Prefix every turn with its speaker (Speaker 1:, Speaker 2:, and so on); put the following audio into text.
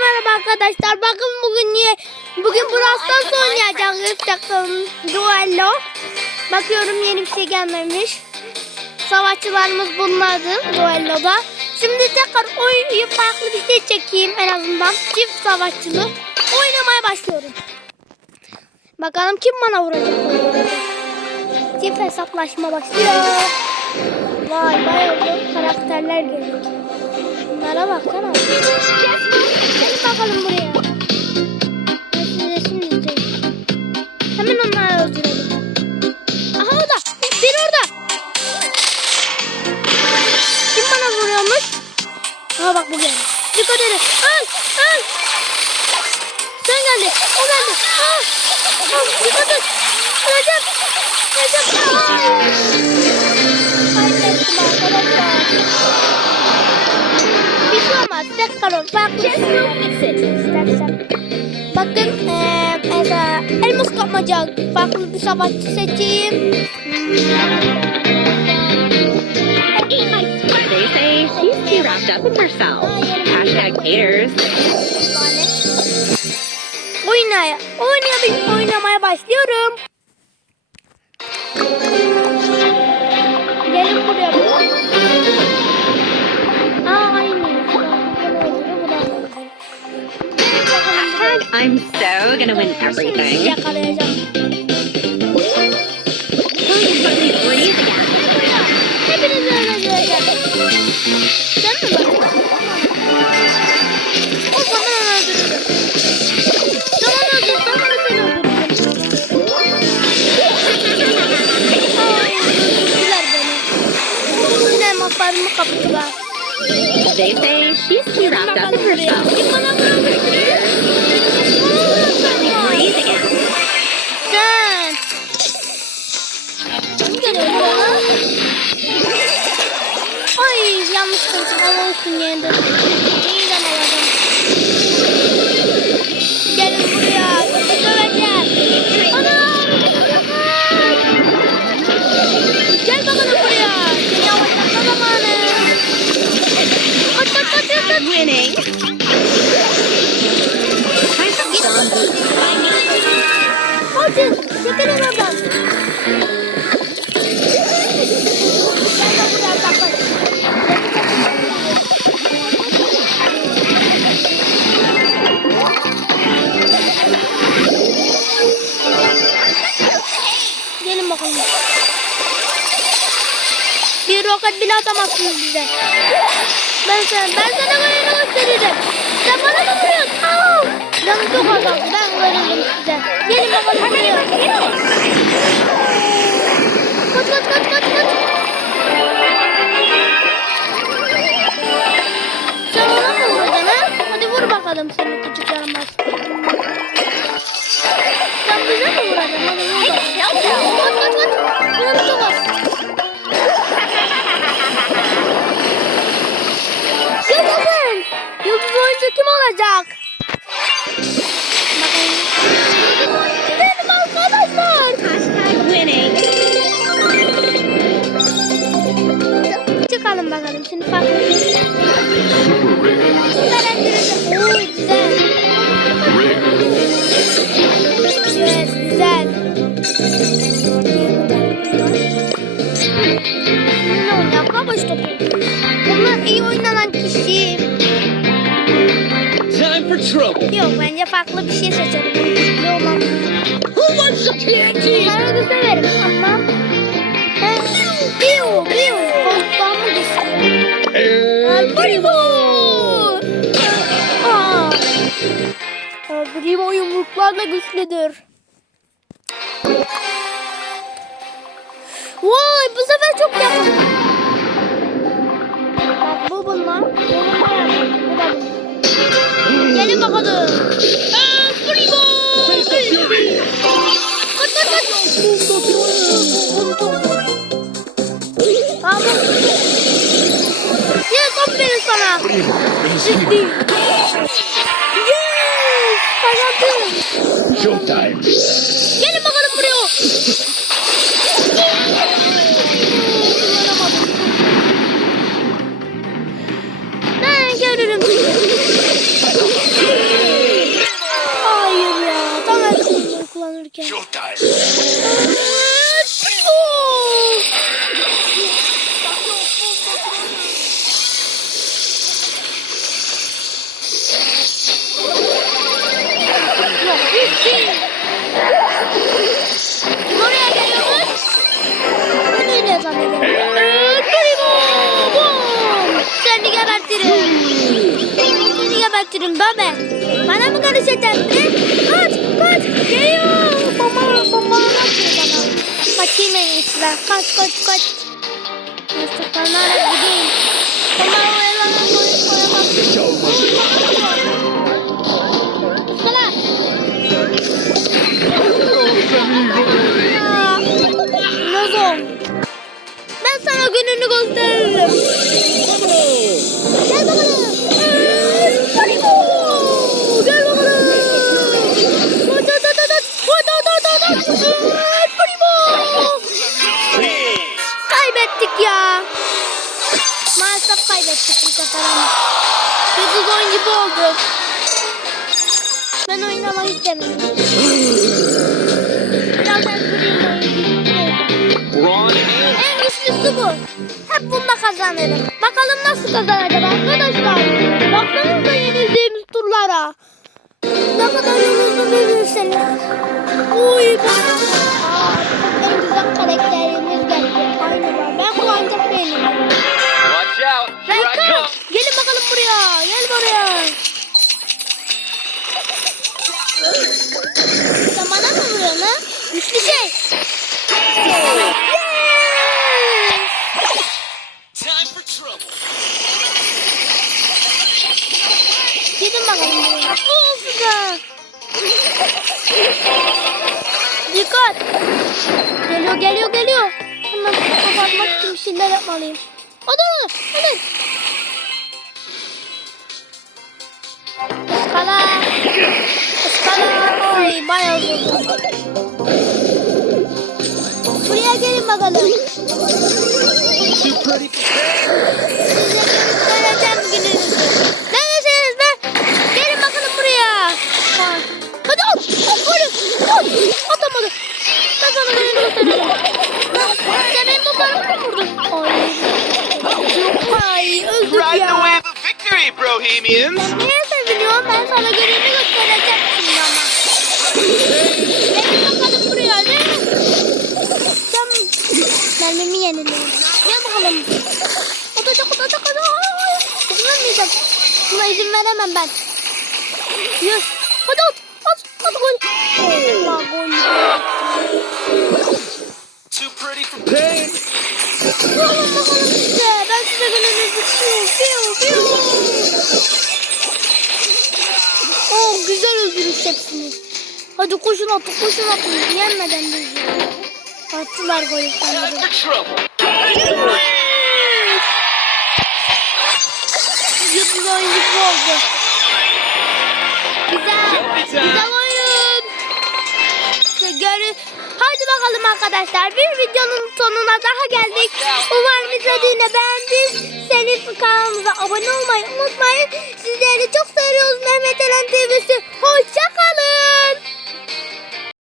Speaker 1: merhaba arkadaşlar. Bakın bugün niye bugün Brawl oynayacağız. Takım duello. Bakıyorum yeni bir şey gelmemiş. Savaşçılarımız bunlardı duelloda. Şimdi tekrar oyunu farklı bir şey çekeyim en azından. Çift savaşçılı. Oynamaya başlıyorum. Bakalım kim bana vuracak. Çift hesaplaşma başlıyor. Vay bayağı karakterler geliyor. Şunlara baksana. Gel bakalım buraya. Ben size şimdi. Hemen onları öldürelim. Aha orada. Bir orada. Kim bana vuruyormuş? Aha bak bu geldi. Dikkat edin. Al. Al. Sen geldi. O geldi. Al. Al. Dikkat et. Recep. Recep. Ay. Kaybettim arkadaşlar. Olmaz. Tekrar farklı şey istersen. Bakın eee mesela elmas kapmaca farklı bir savaşçı seçeyim.
Speaker 2: They say she's I'm so gonna win everything.
Speaker 1: Yakalayacağım.
Speaker 2: Breathe again. Say she's too wrapped up in herself. Breathe
Speaker 1: geliyor bana? Ay yanlış kırdım ama olsun yendim. Kaç.
Speaker 2: Winning.
Speaker 1: Bak. Gelin bakalım. Bir roket bile atamazsınız bize. Ben sana, ben sana böyle gösteririm. Sen bana mı vuruyorsun? Aa! Canım çok azaldı. Ben veririm size. Gelin bakalım buraya. Kaç kaç kaç kaç kaç. Sen ona mı vuracaksın ha? Hadi vur bakalım senin küçük yaramaz. Sen bize mi vuracaksın? Hadi vur. Kaç kaç kaç. Yanı çok Bunlar iyi oynanan kişi.
Speaker 3: Time for trouble.
Speaker 1: Yok bence farklı bir şey seçelim. Ne olan?
Speaker 3: Who wants a TNT?
Speaker 1: Bunları da severim ama. Biu. Koltuğumu düşüyor. El Primo. Aa. El Primo yumruklarla güçlüdür. Vay bu sefer çok yakın. Tamam. Ciddi. Yes! Kazandım.
Speaker 3: Showtime.
Speaker 1: Gelin bakalım buraya. ben görürüm Hayır ya. Tam her kullanırken. Showtime. Bebe. Bana mı karışacaksın? Kaç, kaç. Geliyor. Atıyor bana. Kaçayım en iyisi ben. Kaç, kaç, kaç. Neyse, sana gideyim. Mama oyalan, oyalan.
Speaker 3: Show must
Speaker 1: Sana. Nazım. Ben sana gününü gösteririm. Ee, Primo. Kaybettik ya. Maalesef kaybettik bu sefer ama. Yıldız oyun gibi oldu. Ben oynamak istemiyorum. Birazdan Primo'yu
Speaker 3: Ron and
Speaker 1: En güçlüsü bu. Hep bunda kazanırım. Bakalım nasıl kazanacağım arkadaşlar. Baksanıza yenildiğimiz turlara. Ne kadar yolunda verirseniz. Uy bak. Aa, en güzel karakterimiz Geliyor geliyor geliyor. Hemen kapatmak için bir şeyler yapmalıyım. Hadi hadi hadi. Iskala. Iskala. Ay bayağı zor. Buraya gelin bakalım.
Speaker 3: Pretty
Speaker 4: Bohemians!
Speaker 1: Sen niye seviniyorsun? Ben sana gününü göstereceğim şimdi ama. Gelin bakalım buraya. Ne? Sen mermimi yeniliyorum. Gel bakalım. Atacak atacak atacak. İzin vermeyeceğim. Buna izin veremem ben. Yes. Hadi at. At. At gol. Allah gol.
Speaker 4: Too pretty for
Speaker 3: pain.
Speaker 1: Alın bakalım size. Gününüzü piu piu piu. Oh güzel öldürüş hepsini. Hadi koşun atın koşun atın. Yenmeden bizi. Attılar golü. Yıldız oyuncusu oldu. Güzel. Güzel Hadi bakalım arkadaşlar. Bir videonun sonuna daha geldik. Umarım izlediğine beğendiyseniz kanalımıza abone olmayı unutmayın. Sizleri çok seviyoruz Mehmet Eren TV'si. Hoşça